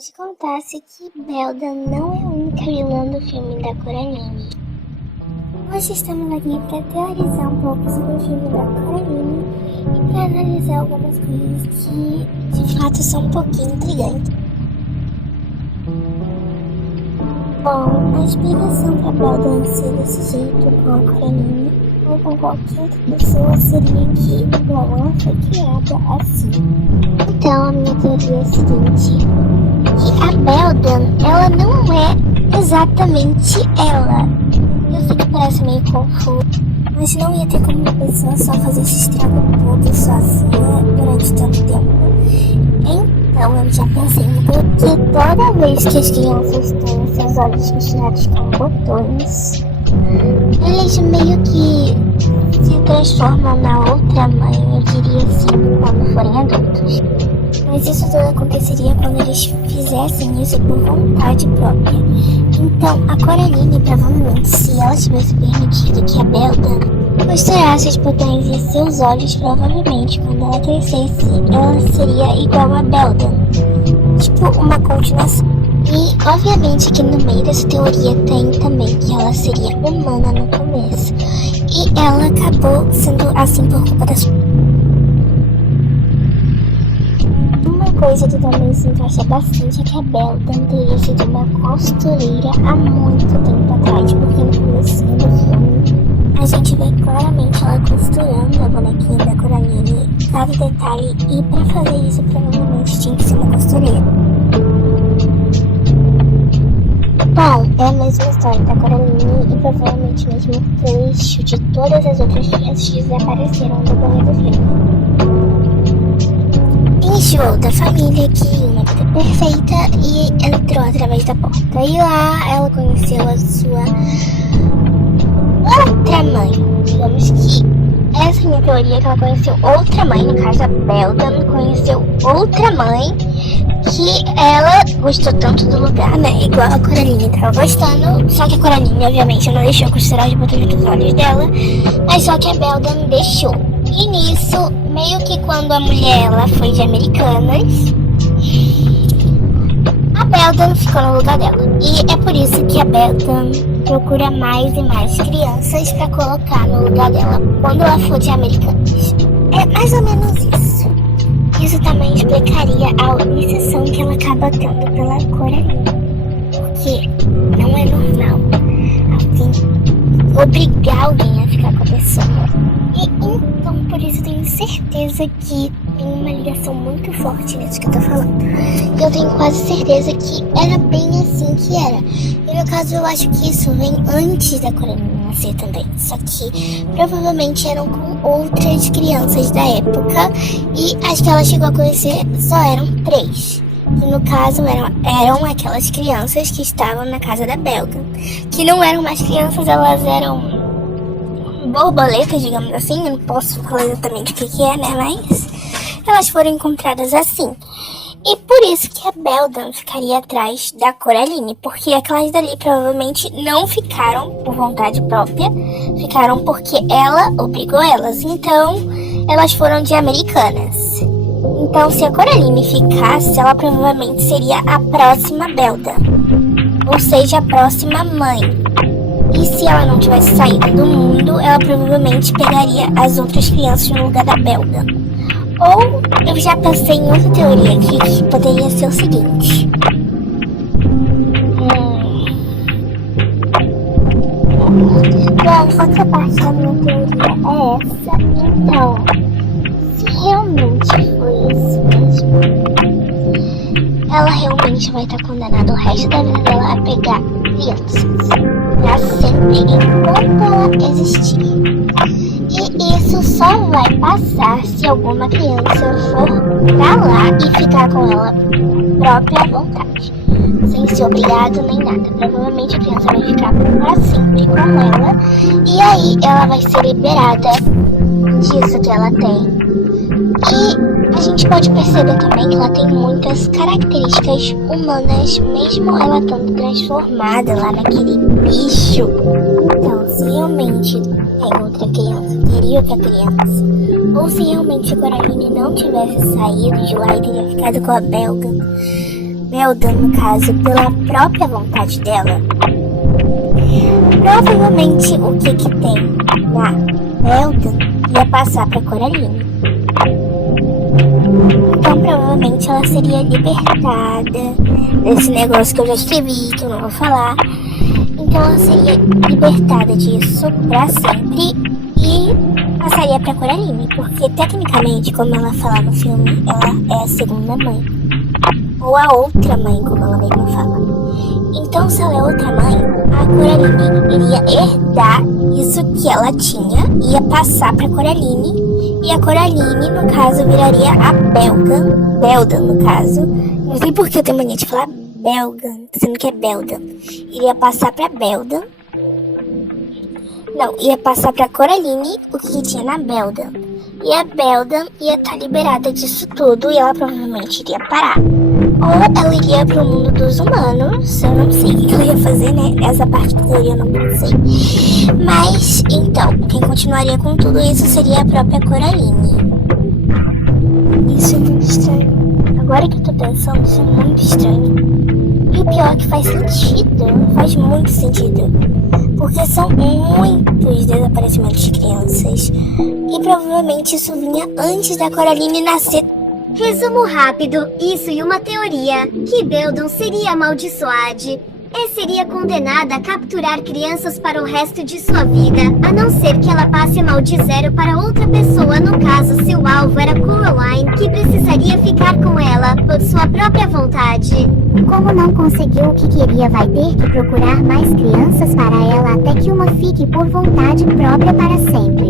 te contasse que Belda não é a única vilã do filme da Coraline. Hoje estamos aqui para teorizar um pouco sobre o filme da Coraline e para analisar algumas coisas que de fato são um pouquinho intrigantes. Bom, a explicação para Belda ser desse jeito com a Coraline ou com qualquer outra pessoa seria que, bom, ela foi criada assim. Então a minha teoria é a seguinte, que a Belda, ela não é exatamente ela. Eu sei que parece meio confuso, mas não ia ter como uma pessoa só fazer esse estrago todo sozinha durante tanto tempo. Então eu já pensei no que toda vez que as crianças têm seus olhos misturados com botões, eles meio que se transformam na outra mãe, eu diria assim, quando forem adultos. Mas isso tudo aconteceria quando eles fizessem isso por vontade própria. Então, a Coraline, provavelmente, se ela tivesse permitido que a Belda costurasse os botões em seus olhos, provavelmente, quando ela crescesse, ela seria igual a Belda. Tipo, uma continuação. E, obviamente, que no meio dessa teoria tem também que ela seria humana no começo. E ela acabou sendo assim por culpa da sua... Uma coisa que também se encaixa bastante é que a Belda teria sido uma costureira há muito tempo atrás, porque no começo do filme a gente vê claramente ela costurando a bonequinha da Coraline, cada detalhe, e pra fazer isso provavelmente tinha que ser uma costureira. Bom, é a mesma história da Coraline e provavelmente o mesmo trecho de todas as outras crianças que desapareceram no decorrer do filme. Enjoou da família que uma vida perfeita e entrou através da porta. E lá ela conheceu a sua outra mãe. Digamos que essa é a minha teoria, que ela conheceu outra mãe, no caso a Belda conheceu outra mãe, que ela gostou tanto do lugar, né? Igual a Coraline tava gostando. Só que a Coraline, obviamente, não deixou costurar os botões dos olhos dela. Mas só que a Belda não deixou. E nisso, meio que quando a mulher ela foi de Americanas, a Belda ficou no lugar dela. E é por isso que a Belda procura mais e mais crianças pra colocar no lugar dela quando ela for de Americanas. É mais ou menos isso. Isso também explicaria a obsessão que ela acaba tendo pela Coraline. Porque não é normal alguém obrigar alguém a ficar com a pessoa. E então, por isso, eu tenho certeza que tem uma ligação muito forte nisso que eu tô falando. E eu tenho quase certeza que era bem assim que era. E no caso, eu acho que isso vem antes da Coraline nascer também. Só que provavelmente eram com outras crianças da época. E as que ela chegou a conhecer só eram 3. Que no caso eram aquelas crianças que estavam na casa da Belga. Que não eram mais crianças, elas eram borboletas, digamos assim. Eu não posso falar exatamente o que é, né? Mas elas foram encontradas assim. E por isso que a Belda ficaria atrás da Coraline. Porque aquelas dali provavelmente não ficaram por vontade própria. Ficaram porque ela obrigou elas. Então, elas foram de Americanas. Então, se a Coraline ficasse, ela provavelmente seria a próxima Belda. Ou seja, a próxima mãe. E se ela não tivesse saído do mundo, ela provavelmente pegaria as outras crianças no lugar da Belda. Ou eu já pensei em outra teoria aqui, que poderia ser o seguinte. Bom, outra parte da minha teoria é essa. Então, se realmente foi isso mesmo, ela realmente vai estar condenada o resto da vida dela a pegar crianças. Pra sempre, enquanto ela existir. E isso só vai passar se alguma criança for pra lá e ficar com ela própria vontade, sem ser obrigado nem nada. Provavelmente a criança vai ficar pra sempre com ela, e aí ela vai ser liberada disso que ela tem. E a gente pode perceber também que ela tem muitas características humanas, mesmo ela estando transformada lá naquele bicho. Então, se realmente tem outra criança, teria outra criança. Ou se realmente a Coraline não tivesse saído de lá e teria ficado com a Belga, Beldan, no caso, pela própria vontade dela, provavelmente o que tem na Beldan ia passar pra Coraline. Então provavelmente ela seria libertada desse negócio que eu já escrevi, que eu não vou falar. Então ela seria libertada disso pra sempre e passaria pra Coraline, porque tecnicamente, como ela fala no filme, ela é a segunda mãe. Ou a outra mãe, como ela mesma fala. Então, se ela é outra mãe, a Coraline iria herdar isso que ela tinha, ia passar pra Coraline, e a Coraline, no caso, viraria a Beldan, no caso. Não sei por que eu tenho mania de falar Belgan, sendo que é Beldan. Iria passar pra Beldan. Não, ia passar pra Coraline o que tinha na Beldan. E a Beldan ia estar liberada disso tudo e ela provavelmente iria parar. Ou ela iria pro mundo dos humanos. Eu não sei o que ela ia fazer, né? Essa parte da teoria eu não pensei. Mas, então, quem continuaria com tudo isso seria a própria Coraline. Isso é muito estranho. Agora que eu tô pensando, isso é muito estranho. E o pior é que faz sentido. Faz muito sentido. Porque são muitos desaparecimentos de crianças. E provavelmente isso vinha antes da Coraline nascer. Resumo rápido, isso e uma teoria, que Beldan seria amaldiçoada e seria condenada a capturar crianças para o resto de sua vida, a não ser que ela passe a maldizer para outra pessoa, no caso seu alvo era Coraline, que precisaria ficar com ela por sua própria vontade. Como não conseguiu o que queria, vai ter que procurar mais crianças para ela até que uma fique por vontade própria para sempre.